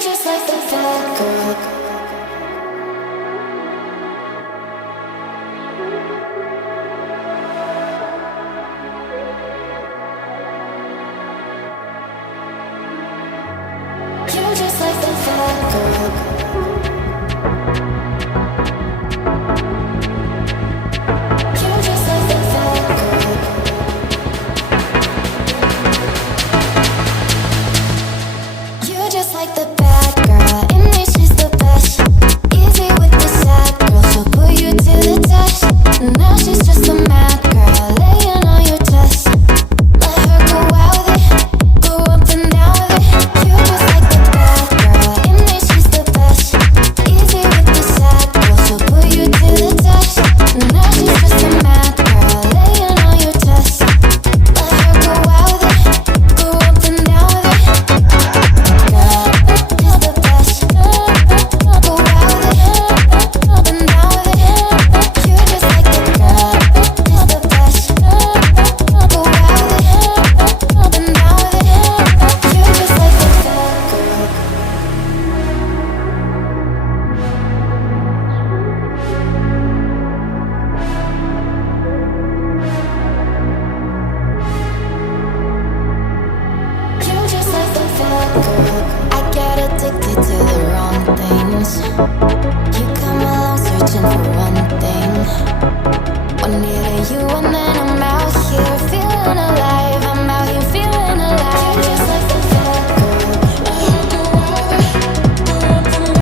just like the bad girl. You just like the bad girl. You just like the bad girl. You just like the bad girl. In me she's the best. Easy with the sad girl. She'll put you to the test. Now she's just a mad girl, laying on your chest. Let her go out with it, go up and down with it. You just like the bad girl. In me she's the best. Easy with the sad girl. She'll put you to the test. Now she's just a mad girl, laying on your chest. Let her go out with it, go up and down with it. I get addicted to the wrong things.